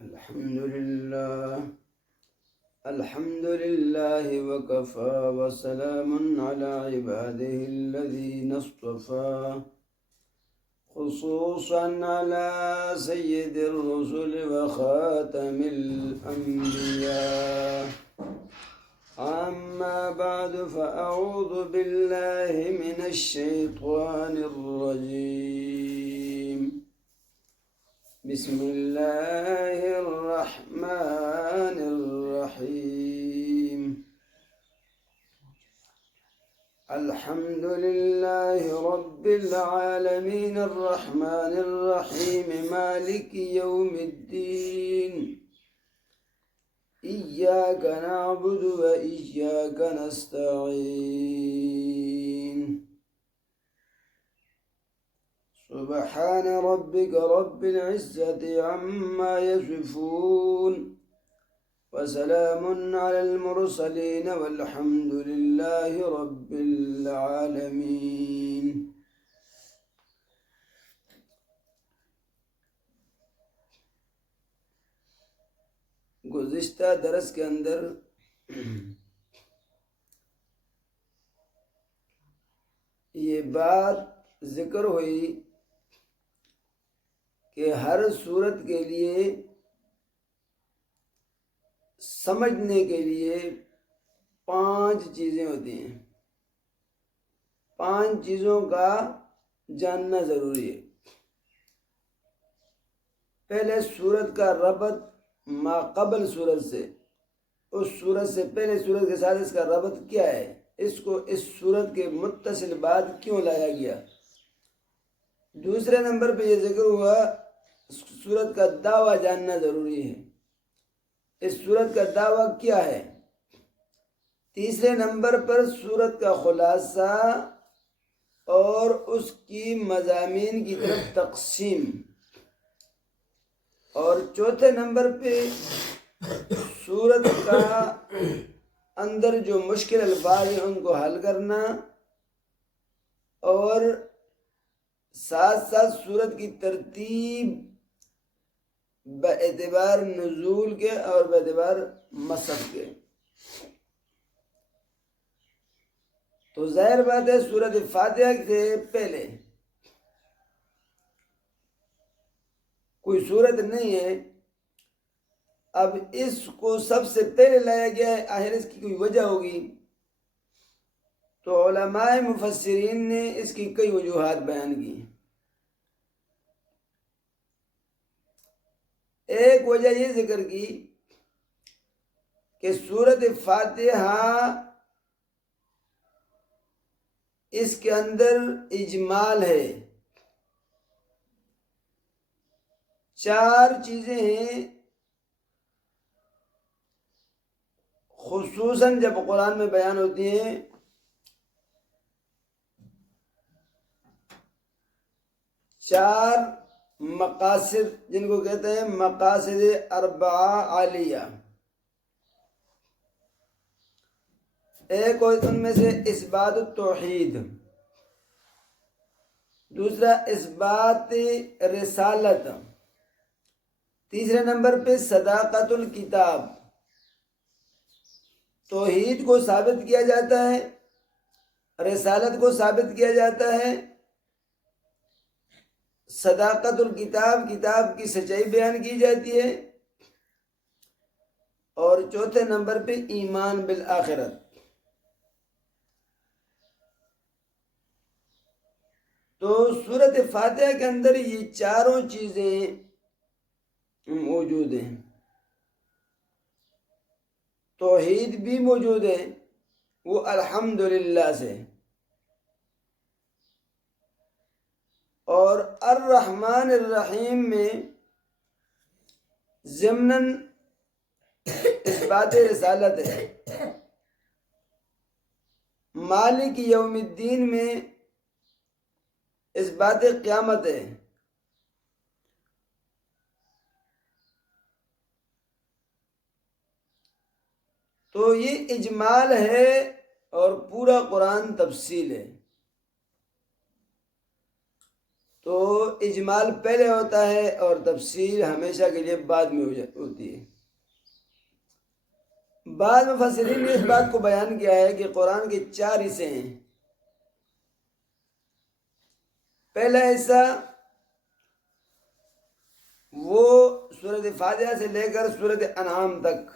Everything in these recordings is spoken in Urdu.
الحمد لله وكفى وسلام على عباده الذين اصطفى خصوصا على سيد الرسل وخاتم الأنبياء. أما بعد فأعوذ بالله من الشيطان الرجيم. بسم الله الرحمن الرحيم. الحمد لله رب العالمين الرحمن الرحيم مالك يوم الدين. إياك نعبد وإياك نستعين. سبحان ربك رب العزة عما يصفون وسلام على المرسلين والحمد لله رب العالمين. گزشتہ درس کے اندر یہ بات ذکر ہوئی کہ ہر صورت کے لیے سمجھنے کے لیے 5 چیزیں ہوتی ہیں. 5 چیزوں کا جاننا ضروری ہے. پہلے صورت کا ربط ما قبل صورت سے، اس صورت سے پہلے صورت کے ساتھ اس کا ربط کیا ہے، اس کو اس صورت کے متصل بعد کیوں لایا گیا. دوسرے نمبر پہ یہ ذکر ہوا صورت کا دعویٰ جاننا ضروری ہے، اس صورت کا دعویٰ کیا ہے. تیسرے نمبر پر صورت کا خلاصہ اور اس کی مضامین کی طرف تقسیم، اور چوتھے نمبر پہ صورت کا اندر جو مشکل الفاظ ہیں ان کو حل کرنا، اور ساتھ ساتھ صورت کی ترتیب باعتبار نزول کے اور باعتبار مصحف کے. تو ظاہر بات ہے سورۃ فاتحہ سے پہلے کوئی صورت نہیں ہے. اب اس کو سب سے پہلے لایا گیا ہے، آخر اس کی کوئی وجہ ہوگی. تو علماء مفسرین نے اس کی کئی وجوہات بیان کی. ایک وجہ یہ ذکر کی کہ سورۃ فاتحہ اس کے اندر اجمال ہے. 4 چیزیں ہیں خصوصاً جب قرآن میں بیان ہوتی ہیں. 4 مقاصد جن کو کہتے ہیں مقاصد 4 عالیہ. ایک ان میں سے اثبات التوحید، دوسرا اثبات رسالت، تیسرے نمبر پہ صداقت الکتاب، توحید کو ثابت کیا جاتا ہے، رسالت کو ثابت کیا جاتا ہے، صداقت الکتاب کتاب کی سچائی بیان کی جاتی ہے، اور چوتھے نمبر پہ ایمان بالآخرت. تو سورۃ فاتحہ کے اندر یہ 4 چیزیں موجود ہیں. توحید بھی موجود ہے، وہ الحمدللہ سے، اور الرحمن الرحیم میں ضمناً اثبات رسالت ہے. مالک یوم الدین میں اثبات قیامت ہے. تو یہ اجمال ہے اور پورا قرآن تفصیل ہے. تو اجمال پہلے ہوتا ہے اور تفصیل ہمیشہ کے لیے بعد میں ہوتی ہے۔ بعض مفسرین نے اس بات کو بیان کیا ہے کہ قرآن کے 4 حصے ہیں۔ پہلا حصہ وہ سورۃ فاتحہ سے لے کر سورۃ انعام تک،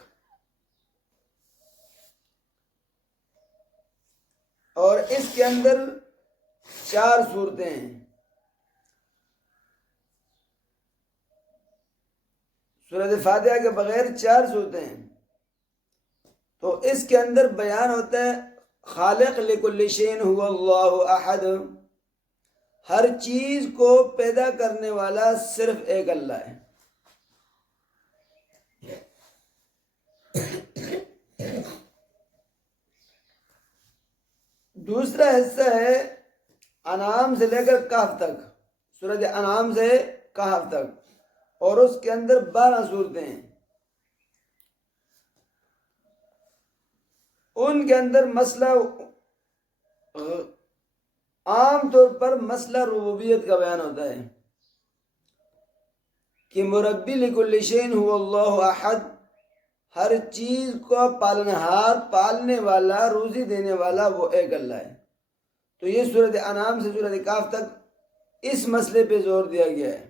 اور اس کے اندر 4 صورتیں ہیں۔ سورۃ فاتحہ کے بغیر 4 صورتیں ہیں، تو اس کے اندر بیان ہوتا ہے خالق لکل شیء هو اللہ احد، ہر چیز کو پیدا کرنے والا صرف ایک اللہ ہے۔ دوسرا حصہ ہے انعام سے لے کر کہف تک، سورۃ انعام سے کہف تک، اور اس کے اندر 12 صورتیں ہیں۔ ان کے اندر مسئلہ عام طور پر مسئلہ ربوبیت کا بیان ہوتا ہے کہ مربی لکل شیء هو اللہ احد، ہر چیز کو پالنہار، پالنے والا، روزی دینے والا وہ ایک اللہ ہے۔ تو یہ سورۃ انعام سے سورۃ کہف تک اس مسئلے پہ زور دیا گیا ہے۔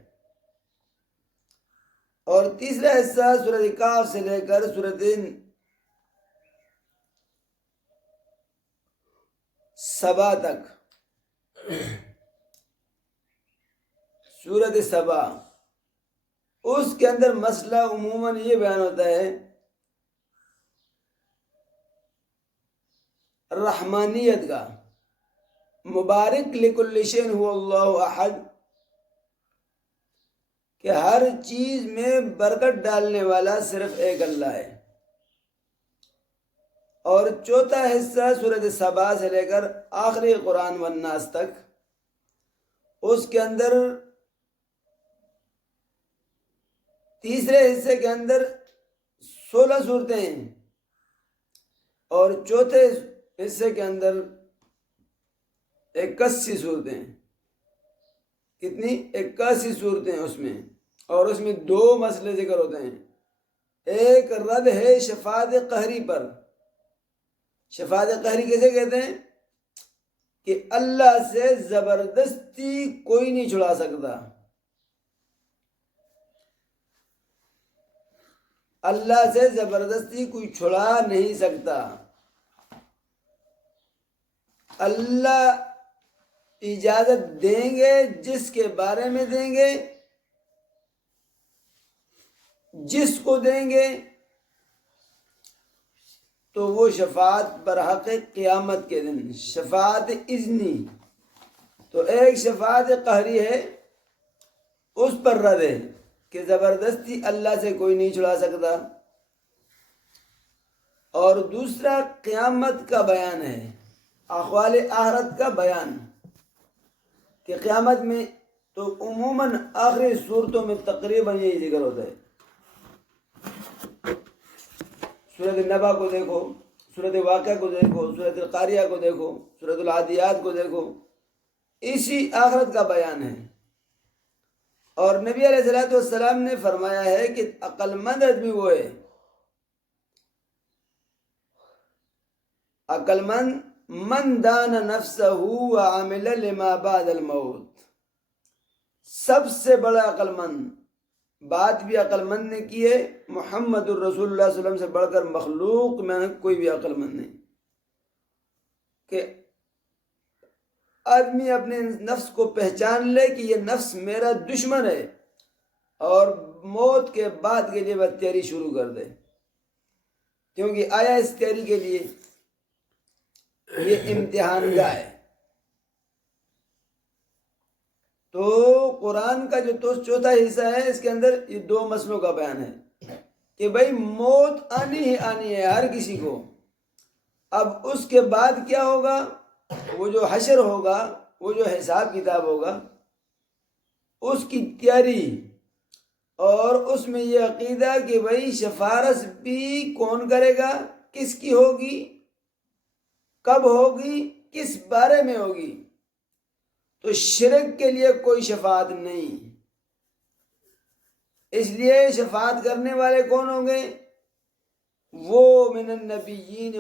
اور تیسرا حصہ سورۃ کہف سے لے کر سورۃ سبا تک، سورۃ سبا، اس کے اندر مسئلہ عموماً یہ بیان ہوتا ہے رحمانیت کا، مبارک لکل شیء هو اللہ احد، کہ ہر چیز میں برکت ڈالنے والا صرف ایک اللہ ہے۔ اور چوتھا حصہ سورۃ سبا سے لے کر آخری قرآن والناس تک، اس کے اندر تیسرے حصے کے اندر 16 صورتیں ہیں، اور چوتھے حصے کے اندر 81 صورتیں ہیں۔ کتنی؟ 81 صورتیں اس میں، اور اس میں 2 مسئلے ذکر ہوتے ہیں۔ ایک رد ہے شفاعت قہری پر۔ شفاعت قہری کیسے کہتے ہیں؟ کہ اللہ سے زبردستی کوئی نہیں چھڑا سکتا، اللہ سے زبردستی کوئی چھڑا نہیں سکتا۔ اللہ اجازت دیں گے جس کے بارے میں دیں گے، جس کو دیں گے، تو وہ شفاعت برحق قیامت کے دن، شفاعت اذنی۔ تو ایک شفاعت قہری ہے، اس پر رد ہے کہ زبردستی اللہ سے کوئی نہیں چھڑا سکتا، اور دوسرا قیامت کا بیان ہے، احوال آخرت کا بیان، کہ قیامت میں تو عموماً آخری صورتوں میں تقریباً یہی ذکر ہوتا ہے۔ سورۃ النبا کو دیکھو، سورۃ واقعہ کو دیکھو، سورۃ القاریہ کو دیکھو، سورۃ العادیات کو دیکھو، اسی آخرت کا بیان ہے۔ اور نبی علیہ السلام نے فرمایا ہے کہ عقل مند آدمی وہ ہے، عقل مند من دان نفسہ وعمل لما بعد الموت، سب سے بڑا عقل مند، بات بھی عقل مند نے کی ہے، محمد الرسول اللہ صلی اللہ علیہ وسلم سے بڑھ کر مخلوق میں کوئی بھی عقل مند نہیں، کہ آدمی اپنے نفس کو پہچان لے کہ یہ نفس میرا دشمن ہے، اور موت کے بعد کے لیے وہ تیاری شروع کر دے، کیونکہ آیا اس تیاری کے لیے، یہ امتحان گاہ ہے۔ تو قرآن کا جو چوتھا حصہ ہے، اس کے اندر یہ 2 مسئلوں کا بیان ہے کہ بھئی موت آنی ہی آنی ہے ہر کسی کو، اب اس کے بعد کیا ہوگا، وہ جو حشر ہوگا، وہ جو حساب کتاب ہوگا، اس کی تیاری، اور اس میں یہ عقیدہ کہ بھئی سفارش بھی کون کرے گا، کس کی ہوگی، کب ہوگی، کس بارے میں ہوگی، تو شرک کے لیے کوئی شفاعت نہیں. اس لیے شفاعت کرنے والے کون ہوں گے؟ وہ من النبیین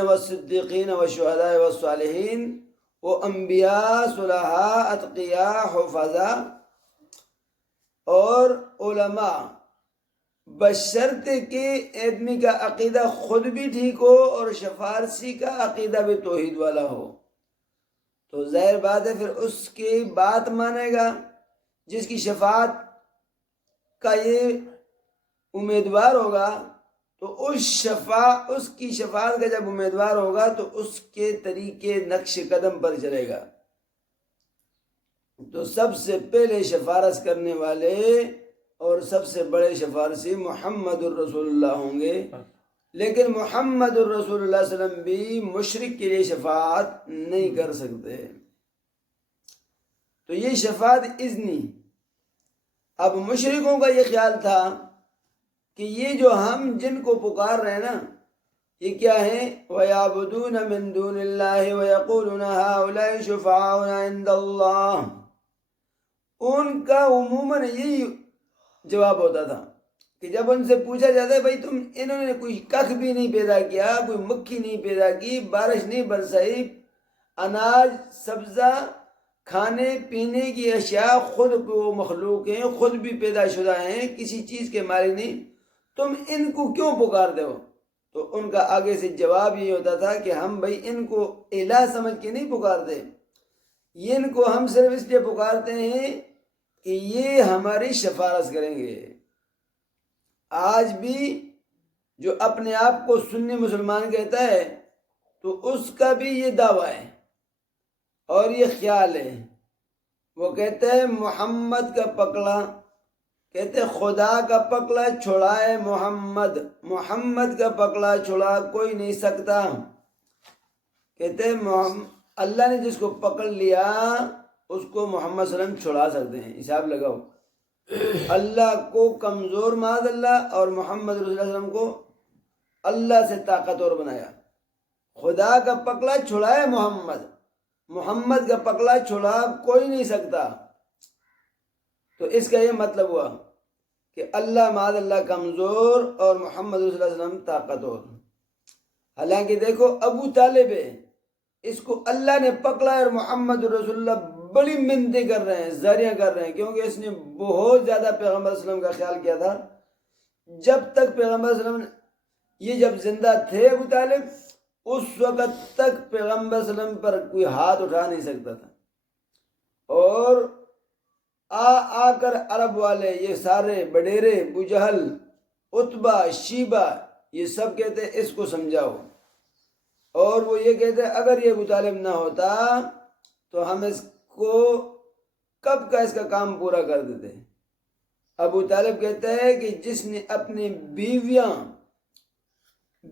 والصدیقین والشہداء والصالحین، وہ انبیاء، صلحاء، اتقیاء، حفظاء اور علماء، بشرطے کہ آدمی کا عقیدہ خود بھی ٹھیک ہو اور شفارسی کا عقیدہ بھی توحید والا ہو. تو ظاہر بات ہے پھر اس کی بات مانے گا. جس کی شفاعت کا یہ امیدوار ہوگا تو اس کی شفاعت کا جب امیدوار ہوگا تو اس کے طریقے نقش قدم پر چلے گا. تو سب سے پہلے شفارس کرنے والے اور سب سے بڑے شفارسی محمد الرسول اللہ ہوں گے. لیکن محمد الرسول اللہ صلی اللہ علیہ وسلم بھی مشرک کے لیے شفاعت نہیں کر سکتے. تو یہ شفاعت اذنی. اب مشرکوں کا یہ خیال تھا کہ یہ جو ہم جن کو پکار رہے ہیں نا، یہ کیا ہے؟ وَيَعْبُدُونَ مِن دُونِ اللَّهِ وَيَقُولُونَ هَؤُلَاءِ شُفَعَاؤُنَا عِندَ اللَّهِ. ان کا عموماً یہی جواب ہوتا تھا کہ جب ان سے پوچھا جاتا ہے بھائی انہوں نے کوئی کخ بھی نہیں پیدا کیا، کوئی مکھی نہیں پیدا کی، بارش نہیں برسائی، اناج سبزہ کھانے پینے کی اشیاء خود وہ مخلوق ہیں، خود بھی پیدا شدہ ہیں، کسی چیز کے مالک نہیں، تم ان کو کیوں پکارتے ہو؟ تو ان کا آگے سے جواب یہ ہوتا تھا کہ ہم بھائی ان کو الہ سمجھ کے نہیں پکارتے، ان کو ہم صرف اس لیے پکارتے ہیں کہ یہ ہماری شفاعت کریں گے. آج بھی جو اپنے آپ کو سنی مسلمان کہتا ہے تو اس کا بھی یہ دعویٰ ہے اور یہ خیال ہے. وہ کہتے ہیں محمد کا پکڑا، کہتے ہیں خدا کا پکڑا چھڑائے محمد، محمد کا پکڑا چھڑا کوئی نہیں سکتا. کہتے ہیں اللہ نے جس کو پکڑ لیا اس کو محمد صلی اللہ علیہ وسلم چھڑا سکتے ہیں. حساب لگاؤ، اللہ کو کمزور معاذ اللہ اور محمد رسول اللہ صلی اللہ علیہ وسلم کو اللہ سے طاقتور بنایا. خدا کا پکڑا چھڑائے محمد، محمد کا پکڑا چھڑا کوئی نہیں سکتا. تو اس کا یہ مطلب ہوا کہ اللہ معاذ اللہ کمزور اور محمد رسول اللہ صلی اللہ علیہ وسلم طاقتور. حالانکہ دیکھو ابو طالب ہے، اس کو اللہ نے پکڑا اور محمد رسول اللہ بڑی منتیں کر رہے ہیں، زاریاں کر رہے ہیں، کیونکہ اس نے بہت زیادہ پیغمبر صلی اللہ علیہ وسلم کا خیال کیا تھا. جب تک پیغمبر صلی اللہ علیہ وسلم یہ جب زندہ تھے ابو طالب، اس وقت تک پیغمبر صلی اللہ علیہ وسلم پر کوئی ہاتھ اٹھا نہیں سکتا تھا. اور آ کر عرب والے یہ سارے بڈیرے، ابو جہل، عتبہ، شیبہ، یہ سب کہتے اس کو سمجھاؤ. اور وہ یہ کہتے اگر یہ ابو طالب نہ ہوتا تو ہم اس کو کب کا اس کا کام پورا کر دیتے. ابو طالب کہتے ہیں کہ جس نے اپنی بیویاں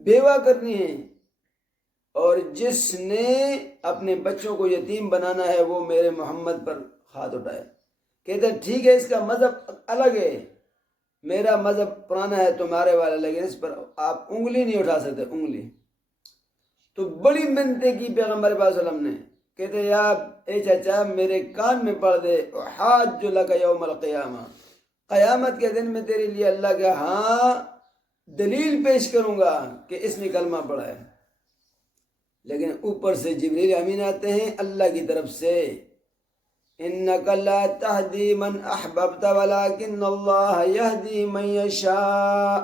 بیوہ کرنی ہیں اور جس نے اپنے بچوں کو یتیم بنانا ہے وہ میرے محمد پر ہاتھ اٹھائے. کہتے ہیں ٹھیک ہے اس کا مذہب الگ ہے، میرا مذہب پرانا ہے تمہارے والا، لیکن اس پر آپ انگلی نہیں اٹھا سکتے، انگلی. تو بڑی منتیں کی پیغمبر پاک صلی اللہ علیہ وسلم نے. کہتے یا اے چچا میرے کان میں پڑھ دے، حاج لک یوم القیامہ، قیامت کے دن میں تیرے لیے اللہ کے ہاں دلیل پیش کروں گا کہ اس نے کلمہ پڑھا ہے. لیکن اوپر سے جبریل امین آتے ہیں اللہ کی طرف سے، انک لا تہدی من احببت ولکن اللہ یہدی من یشاء.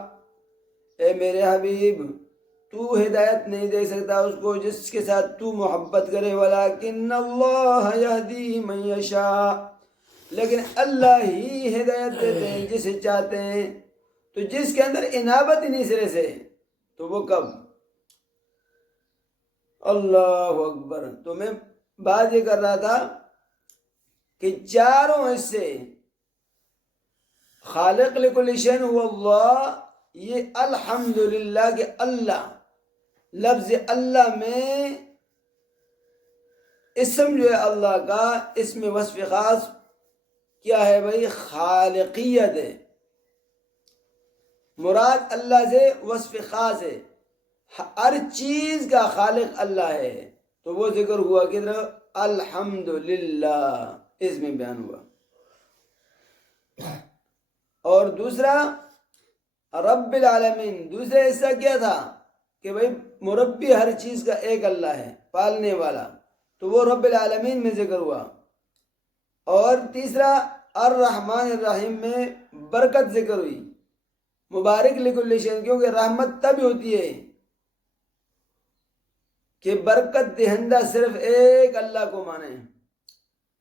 اے میرے حبیب تو ہدایت نہیں دے سکتا اس کو جس کے ساتھ تو محبت کرے، ولیکن اللہ یہدی من یشاء، لیکن اللہ ہی ہدایت دیتے ہیں جسے چاہتے ہیں. تو جس کے اندر انابت ہی نہیں سرے سے تو وہ کب؟ اللہ اکبر. تو میں بات یہ کر رہا تھا کہ چاروں حصے خالق لکل شیء هو اللہ، یہ الحمدللہ کہ اللہ، لفظ اللہ میں اسم جو ہے اللہ کا، اس میں وصف خاص کیا ہے بھائی؟ خالقیت ہے. مراد اللہ سے وصف خاص ہے، ہر چیز کا خالق اللہ ہے. تو وہ ذکر ہوا کدھر؟ الحمدللہ اس میں بیان ہوا. اور دوسرا رب العالمین، دوسرا حصہ کیا تھا کہ بھائی مربی ہر چیز کا ایک اللہ ہے، پالنے والا، تو وہ رب العالمین میں ذکر ہوا. اور تیسرا الرحمن الرحیم میں برکت ذکر ہوئی، مبارک لکل شیء، کیونکہ رحمت تب ہوتی ہے کہ برکت دہندہ صرف ایک اللہ کو مانے.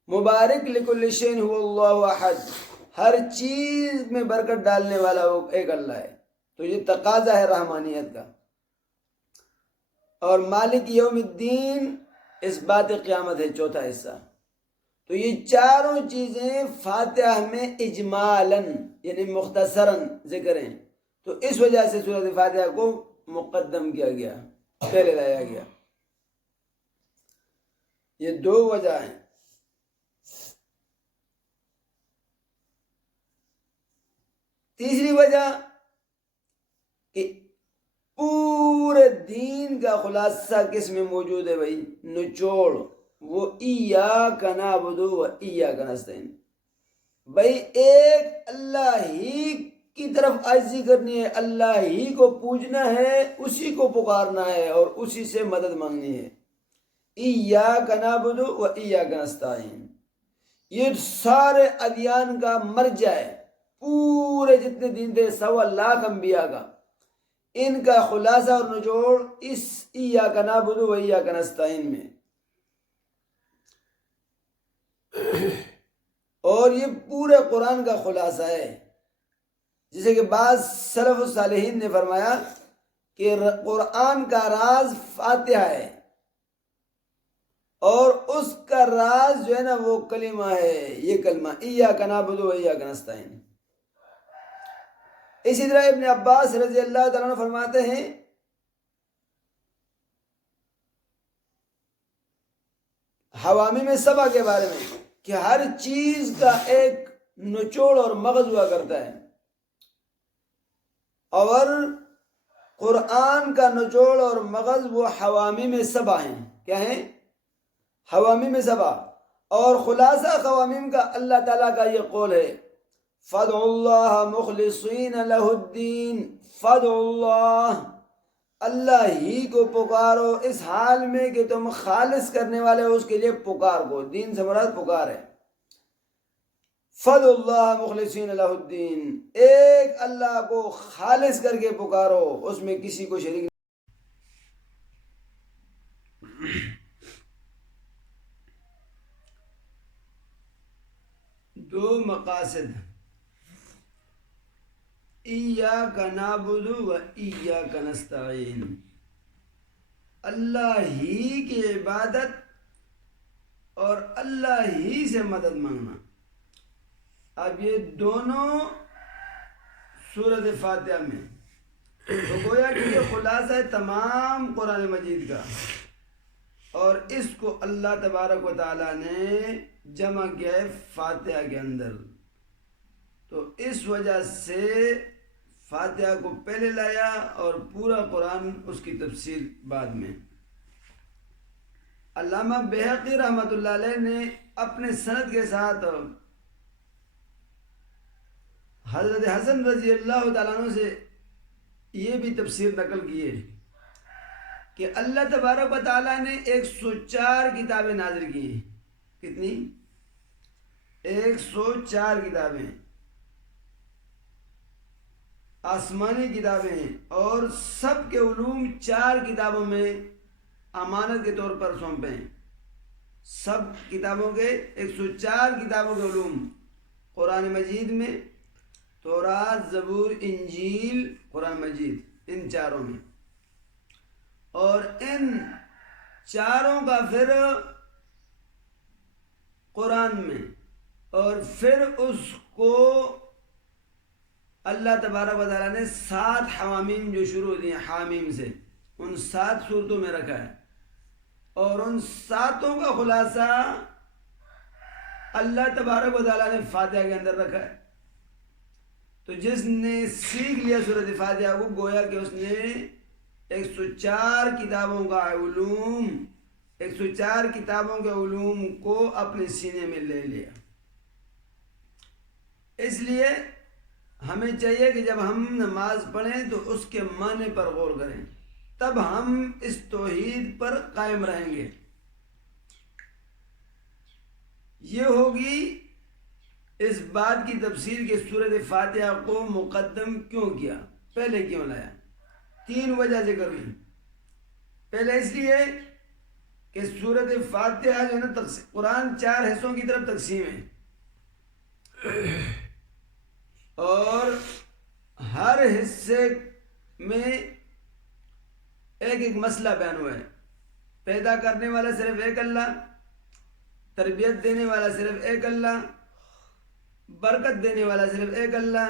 مبارک لکل شیء هو اللہ احد، ہر چیز میں برکت ڈالنے والا وہ ایک اللہ ہے. تو یہ تقاضا ہے رحمانیت کا. اور مالک یوم الدین اس بات قیامت ہے، چوتھا حصہ. تو یہ چاروں چیزیں فاتحہ میں اجمالاً یعنی مختصراً ذکر ہیں، تو اس وجہ سے سورۃ فاتحہ کو مقدم کیا گیا، پہلے لایا گیا. یہ دو وجہ ہیں. تیسری وجہ کہ پورے دین کا خلاصہ کس میں موجود ہے بھائی؟ نچوڑ، وہ ایاک نعبد و ایاک نستعین. بھائی ایک اللہ ہی کی طرف عاجزی کرنی ہے، اللہ ہی کو پوجنا ہے، اسی کو پکارنا ہے اور اسی سے مدد مانگنی ہے. ایاک نعبد و ایاک نستعین، یہ سارے ادیان کا مرجع ہے. پورے جتنے دین تھے 1.25 انبیاء کا، ان کا خلاصہ اور نچوڑ اس ایاک نعبد و ایاک نستعین میں. اور یہ پورے قرآن کا خلاصہ ہے، جسے کہ بعض سلف الصالحین نے فرمایا کہ قرآن کا راز فاتحہ ہے، اور اس کا راز جو ہے نا وہ کلمہ ہے، یہ کلمہ ایاک نعبد و ایاک نستعین. اسی طرح ابن عباس رضی اللہ تعالیٰ عنہ فرماتے ہیں حوامیم سبع کے بارے میں کہ ہر چیز کا ایک نچوڑ اور مغز ہوا کرتا ہے، اور قرآن کا نچوڑ اور مغز وہ حوامیم سبع ہیں. کیا ہیں؟ حوامیم سبع. اور خلاصہ حوامیم کا اللہ تعالیٰ کا یہ قول ہے فَادْعُوا اللَّهَ مُخْلِصِينَ لَهُ الدِّينَ، فَادْعُوا اللَّهَ، اللہ ہی کو پکارو اس حال میں کہ تم خالص کرنے والے ہو، اس کے لیے پکار کو، دین سے مراد پکار ہے. فَادْعُوا اللَّهَ مُخْلِصِينَ لَهُ الدِّينَ، ایک اللہ کو خالص کر کے پکارو، اس میں کسی کو شریک. دو مقاصد، ایاک نعبد و ایاک نستعین، اللہ ہی کی عبادت اور اللہ ہی سے مدد مانگنا. اب یہ دونوں سورۃ فاتحہ میں، تو گویا کہ یہ خلاصہ ہے تمام قرآن مجید کا، اور اس کو اللہ تبارک و تعالیٰ نے جمع کیا ہے فاتحہ کے اندر. تو اس وجہ سے فاتحہ کو پہلے لایا اور پورا قرآن اس کی تفسیر بعد میں. علامہ بہقی رحمۃ اللہ علیہ نے اپنے سند کے ساتھ حضرت حسن رضی اللہ تعالیٰ عنہ سے یہ بھی تفسیر نقل کی ہے کہ اللہ تبارک و تعالیٰ نے 104 کتابیں نازل کی ہیں. کتنی؟ 104 کتابیں آسمانی کتابیں ہیں، اور سب کے علوم 4 کتابوں میں امانت کے طور پر سونپے ہیں. سب کتابوں کے 104 کتابوں کے علوم قرآن مجید میں، تورات، زبور، انجیل، قرآن مجید، ان چاروں میں. اور ان چاروں کا پھر قرآن میں، اور پھر اس کو اللہ تبارک و تعالیٰ نے 7 حوامیم جو شروع ہوتی ہیں حامیم سے، ان 7 صورتوں میں رکھا ہے، اور ان 7 کا خلاصہ اللہ تبارک و تعالیٰ نے فاتحہ کے اندر رکھا ہے. تو جس نے سیکھ لیا سورۃ فاتحہ کو، گویا کہ اس نے 104 کتابوں کا علوم 104 کتابوں کے علوم کو اپنے سینے میں لے لیا۔ اس لیے ہمیں چاہیے کہ جب ہم نماز پڑھیں تو اس کے معنی پر غور کریں، تب ہم اس توحید پر قائم رہیں گے۔ یہ ہوگی اس بات کی تفسیر کہ سورۃ فاتحہ کو مقدم کیوں کیا، پہلے کیوں لایا۔ 3 وجہ ذکر ہوئی۔ پہلے اس لیے کہ سورۃ فاتحہ جو ہے نا، قرآن 4 حصوں کی طرف تقسیم ہے، اور ہر حصے میں ایک ایک مسئلہ بیان ہوا ہے۔ پیدا کرنے والا صرف ایک اللہ، تربیت دینے والا صرف ایک اللہ، برکت دینے والا صرف ایک اللہ،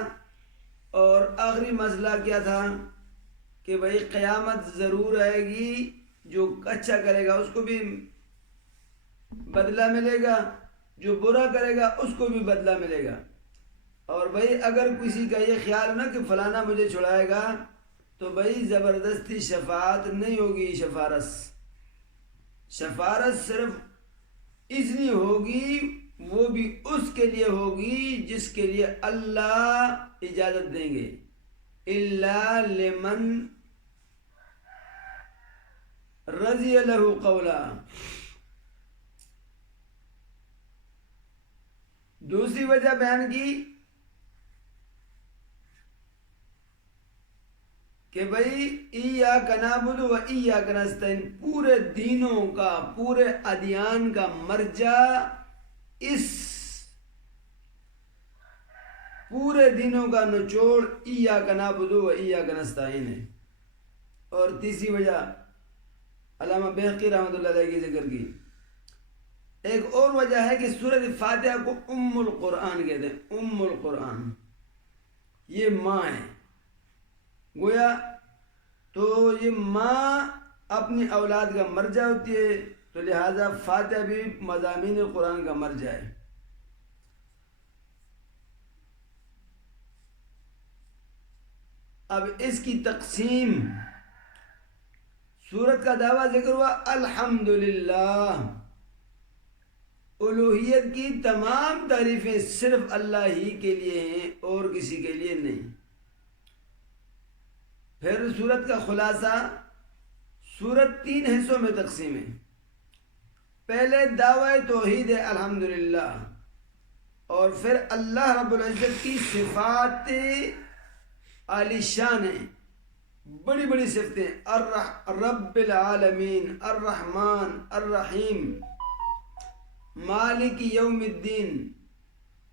اور آخری مسئلہ کیا تھا کہ بھئی قیامت ضرور آئے گی، جو اچھا کرے گا اس کو بھی بدلہ ملے گا، جو برا کرے گا اس کو بھی بدلہ ملے گا۔ اور بھئی اگر کسی کا یہ خیال ہو نا کہ فلانا مجھے چھڑائے گا، تو بھئی زبردستی شفاعت نہیں ہوگی۔ شفاعت صرف اذنی ہوگی، وہ بھی اس کے لیے ہوگی جس کے لیے اللہ اجازت دیں گے۔ الا لمن رضی لہ قولا۔ دوسری وجہ بیان کی کہ بھئی ایاک نعبد و ایاک نستعین، پورے دینوں کا، پورے ادیان کا مرجع اس پورے دینوں کا نچوڑ ایاک نعبد و ایاک نستعین ہے۔ اور تیسری وجہ علامہ بہقی رحمۃ اللہ علیہ کی ذکر کی۔ ایک اور وجہ ہے کہ سورۃ فاتحہ کو ام القرآن کہتے ہیں۔ ام القرآن، یہ ماں ہے، گویا تو یہ ماں اپنی اولاد کا مرجع ہوتی ہے، تو لہذا فاتحہ بھی مضامین قرآن کا مرجع ہے۔ اب اس کی تقسیم، سورت کا دعویٰ ذکر ہوا الحمدللہ، الوہیت کی تمام تعریفیں صرف اللہ ہی کے لیے ہیں اور کسی کے لیے نہیں۔ پھر سورت کا خلاصہ، سورت 3 حصوں میں تقسیم ہے۔ پہلے دعوی توحید ہے الحمدللہ، اور پھر اللہ رب العزت کی صفات عالی شان ہیں، بڑی بڑی صفتیں، رب العالمین، الرحمن، الرحیم، مالک یوم الدین۔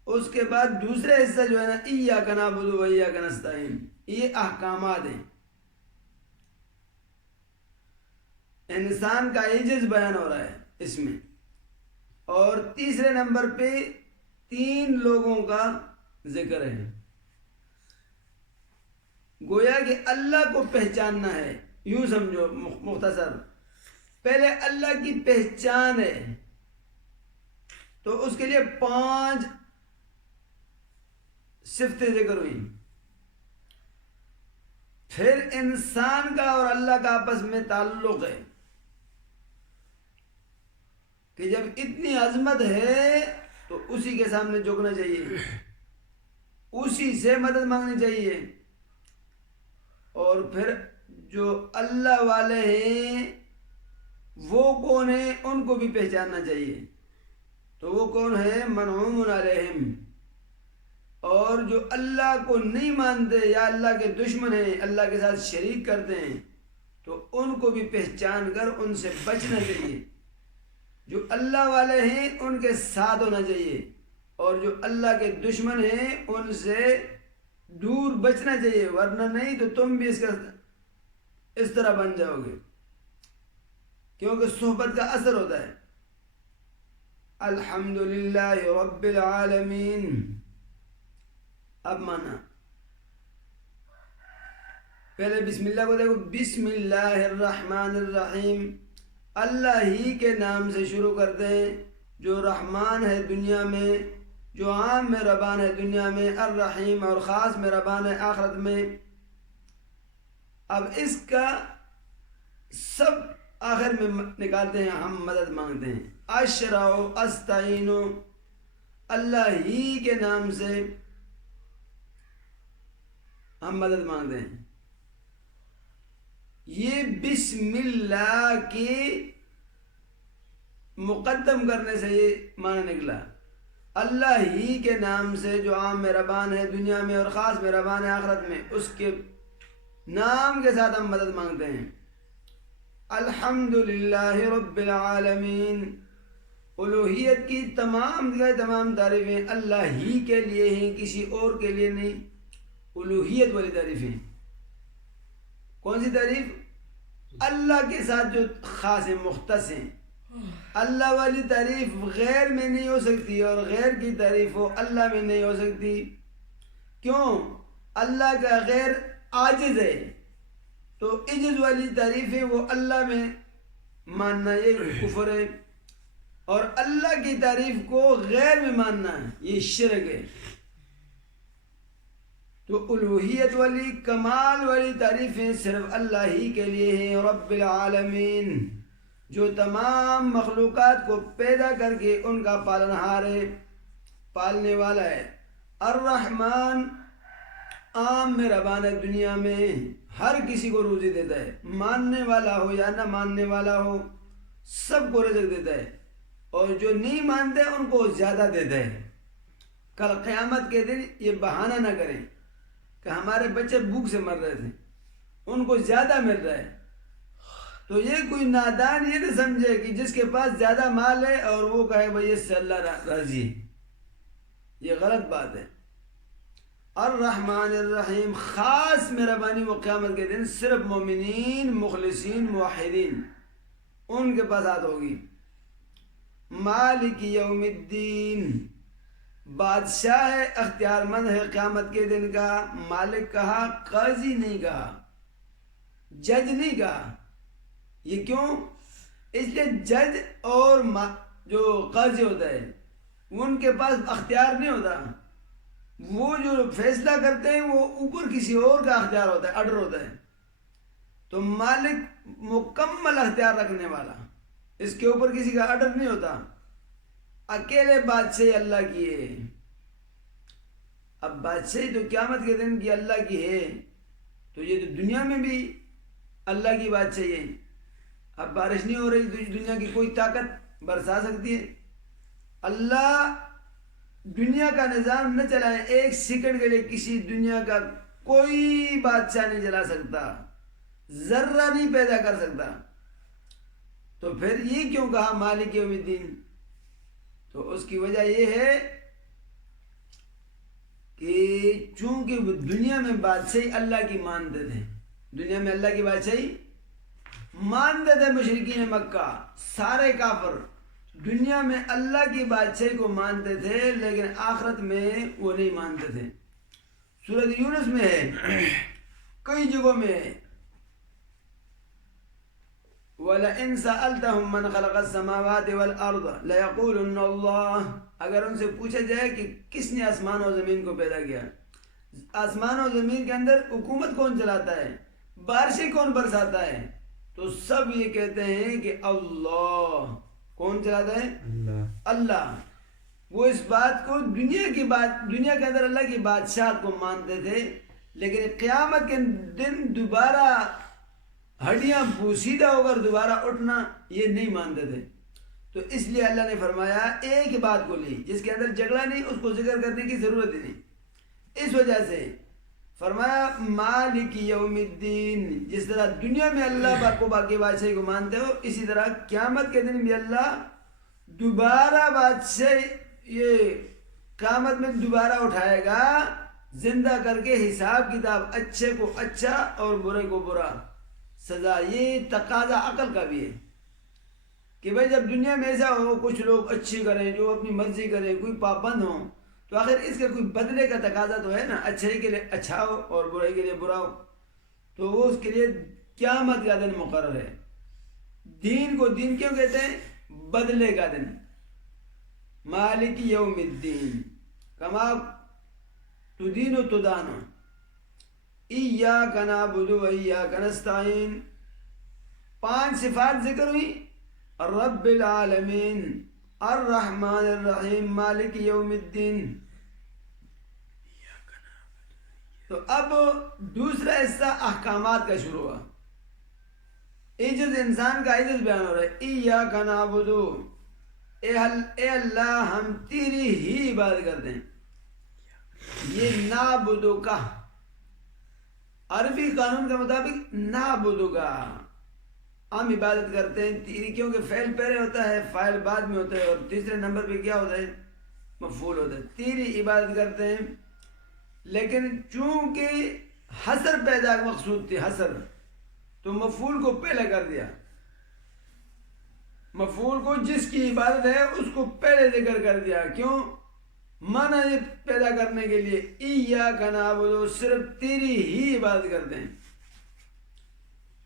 اس کے بعد دوسرا حصہ جو ہے نا، ایاک نعبد و ایاک نستعین، یہ احکامات ہیں، انسان کا عجز بیان ہو رہا ہے اس میں۔ اور تیسرے نمبر پہ 3 لوگوں کا ذکر ہے، گویا کہ اللہ کو پہچاننا ہے۔ یوں سمجھو مختصر، پہلے اللہ کی پہچان ہے، تو اس کے لیے 5 صفتیں ذکر ہوئی۔ پھر انسان کا اور اللہ کا آپس میں تعلق ہے کہ جب اتنی عظمت ہے تو اسی کے سامنے جھکنا چاہیے، اسی سے مدد مانگنی چاہیے۔ اور پھر جو اللہ والے ہیں وہ کون ہیں، ان کو بھی پہچاننا چاہیے، تو وہ کون ہے، منعوم علیہم۔ اور جو اللہ کو نہیں مانتے یا اللہ کے دشمن ہیں، اللہ کے ساتھ شریک کرتے ہیں، تو ان کو بھی پہچان کر ان سے بچنا چاہیے۔ جو اللہ والے ہیں ان کے ساتھ ہونا چاہیے، اور جو اللہ کے دشمن ہیں ان سے دور بچنا چاہیے، ورنہ نہیں تو تم بھی اس طرح بن جاؤ گے، کیونکہ صحبت کا اثر ہوتا ہے۔ الحمدللہ رب العالمین۔ اب مانا، پہلے بسم اللہ کو دیکھو، بسم اللہ الرحمن الرحیم، اللہ ہی کے نام سے شروع کرتے ہیں، جو رحمان ہے دنیا میں، جو عام مہربان ہے دنیا میں، الرحیم اور خاص مہربان ہے آخرت میں۔ اب اس کا سب آخر میں نکالتے ہیں ہم مدد مانگتے ہیں، اشرع استعین، اللہ ہی کے نام سے ہم مدد مانگتے ہیں. یہ بسم اللہ کی مقدم کرنے سے یہ معنی نکلا، اللہ ہی کے نام سے جو عام مہربان ہے دنیا میں اور خاص مہربان ہے آخرت میں، اس کے نام کے ساتھ ہم مدد مانگتے ہیں. الحمدللہ رب العالمین، الوہیت کی تمام تعریفیں اللہ ہی کے لیے ہیں، کسی اور کے لیے نہیں. الوہیت والی تعریفیں کون سی تعریف؟ اللہ کے ساتھ جو خاص ہیں، مختص ہیں. اللہ والی تعریف غیر میں نہیں ہو سکتی اور غیر کی تعریف وہ اللہ میں نہیں ہو سکتی. کیوں؟ اللہ کا غیر عاجز ہے، تو عجز والی تعریفیں وہ اللہ میں ماننا یہ کفر ہے، اور اللہ کی تعریف کو غیر میں ماننا یہ شرک ہے. تو الوہیت والی کمال والی تعریفیں صرف اللہ ہی کے لیے ہیں. رب العالمین، جو تمام مخلوقات کو پیدا کر کے ان کا پالنہار ہے، پالنے والا ہے. الرحمن، عام مہربان ہے، دنیا میں ہر کسی کو روزی دیتا ہے، ماننے والا ہو یا نہ ماننے والا ہو سب کو رزق دیتا ہے، اور جو نہیں مانتے ان کو زیادہ دیتا ہے. کل قیامت کے دن یہ بہانہ نہ کریں کہ ہمارے بچے بھوک سے مر رہے تھے، ان کو زیادہ مل رہا ہے. تو یہ کوئی نادان یہ نہ سمجھے کہ جس کے پاس زیادہ مال ہے اور وہ کہے بھائی اس سے اللہ راضی ہے، یہ غلط بات ہے. الرحمن الرحیم، خاص مہربانی وہ قیامت کے دن صرف مومنین، مخلصین، موحدین ان کے پاس آت ہوگی. مالک یوم الدین، بادشاہ ہے، اختیار مند ہے قیامت کے دن کا. مالک کہا، قاضی نہیں کہا، جج نہیں کہا. یہ کیوں؟ اس لیے جج اور جو قاضی ہوتا ہے ان کے پاس اختیار نہیں ہوتا، وہ جو فیصلہ کرتے ہیں وہ اوپر کسی اور کا اختیار ہوتا ہے، آرڈر ہوتا ہے. تو مالک مکمل اختیار رکھنے والا، اس کے اوپر کسی کا آرڈر نہیں ہوتا. اکیلے بادشاہی اللہ کی ہے. اب بادشاہی تو قیامت کے دن کی اللہ کی ہے، تو یہ تو دنیا میں بھی اللہ کی بادشاہی ہے. اب بارش نہیں ہو رہی، دنیا کی کوئی طاقت برسا سکتی ہے؟ اللہ دنیا کا نظام نہ چلائے، ایک سیکنڈ کے لیے کسی دنیا کا کوئی بادشاہ نہیں چلا سکتا، ذرہ نہیں پیدا کر سکتا. تو پھر یہ کیوں کہا مالک یوم الدین؟ تو اس کی وجہ یہ ہے کہ چونکہ وہ دنیا میں بادشاہی اللہ کی مانتے تھے، دنیا میں اللہ کی بادشاہی مانتے تھے. مشرکین مکہ سارے کافر دنیا میں اللہ کی بادشاہی کو مانتے تھے، لیکن آخرت میں وہ نہیں مانتے تھے. سورۃ یونس میں ہے، کئی جگہوں میں ہے، وَلَئِن سَأَلْتَهُمْ مَنْ خَلَقَ السَّمَاوَاتِ وَالْأَرْضَ لَيَقُولُنَّ اللَّهُ، اگر ان سے پوچھا جائے کہ کس نے آسمان و زمین کو پیدا کیا، آسمان و زمین کے اندر حکومت کون چلاتا ہے، بارشیں کون برساتا ہے، تو سب یہ کہتے ہیں کہ اللہ. کون چلاتا ہے؟ اللہ. وہ اس بات کو دنیا کے اندر اللہ کی بادشاہت کو مانتے تھے، لیکن قیامت کے دن دوبارہ ہڈیاں بوسیدہ ہو کر دوبارہ اٹھنا یہ نہیں مانتے تھے. تو اس لیے اللہ نے فرمایا ایک بات کو لی جس کے اندر جھگڑا نہیں، اس کو ذکر کرنے کی ضرورت ہی نہیں. اس وجہ سے فرمایا مالک یوم الدین، جس طرح دنیا میں اللہ کو باقی بادشاہی کو مانتے ہو، اسی طرح قیامت کے دن بھی اللہ دوبارہ بادشاہ یہ قیامت میں دوبارہ اٹھائے گا، زندہ کر کے حساب کتاب، اچھے کو اچھا اور برے کو برا سزا. یہ تقاضا عقل کا بھی ہے کہ بھائی جب دنیا میں ایسا ہو، کچھ لوگ اچھی کریں، جو اپنی مرضی کریں، کوئی پابند ہوں، تو آخر اس کا کوئی بدلے کا تقاضا تو ہے نا، اچھائی کے لیے اچھا ہو اور برائی کے لیے برا ہو. تو وہ اس کے لیے قیامت کا دن مقرر ہے. دین کو دین کیوں کہتے ہیں؟ بدلے کا دن. مالک یوم الدین، کما تدین و تدان، ایاک نعبد و ایاک نستعین. 5 صفات ذکر ہوئی، رب العالمین، الرحمن الرحیم، مالک یوم الدین۔ تو اب دوسرا حصہ احکامات کا شروع ہوا، عجز انسان کا عجز بیان ہو رہا ہے، ایاک نعبد، اے اللہ ہم تیری ہی عبادت کرتے ہیں۔ یہ نعبد کا عربی قانون کے مطابق نعبد کا ہم عبادت کرتے ہیں تیری، کیونکہ فعل پہلے ہوتا ہے، فاعل بعد میں ہوتا ہے، اور تیسرے نمبر پہ کیا ہوتا ہے؟ مفعول ہوتا ہے۔ تیری عبادت کرتے ہیں، لیکن چونکہ حصر پیدا مقصود تھی، حصر، تو مفعول کو پہلے کر دیا، مفعول کو جس کی عبادت ہے اس کو پہلے ذکر کر دیا۔ کیوں؟ معنی پیدا کرنے کے لیے، ایاک نعبد، صرف تیری ہی عبادت کرتے ہیں،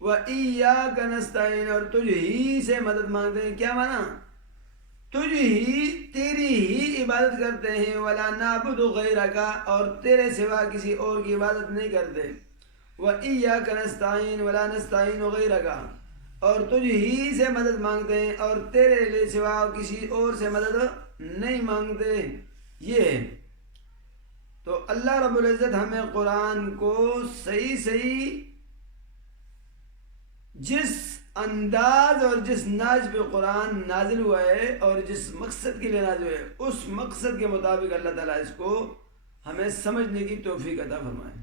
وَإِيَّاكَ نَسْتَعِينُ، اور تجھ ہی سے مدد مانگتے ہیں۔ کیا معنی؟ تجھ ہی، تیری ہی عبادت کرتے ہیں، وَلَا نَعْبُدُ غَيْرَكَ، اور تیرے سوا کسی اور کی عبادت نہیں کرتے، وَإِيَّاكَ نَسْتَعِينُ وَلَا نَسْتَعِينُ غَيْرَكَ، اور تجھ ہی سے مدد مانگتے ہیں اور تیرے لئے سوا کسی اور سے مدد نہیں مانگتے۔ یہ ہے۔ تو اللہ رب العزت ہمیں قرآن کو صحیح جس انداز اور جس ناج پہ قرآن نازل ہوا ہے اور جس مقصد کے لیے نازل ہوا ہے، اس مقصد کے مطابق اللہ تعالیٰ اس کو ہمیں سمجھنے کی توفیق عطا فرمائے۔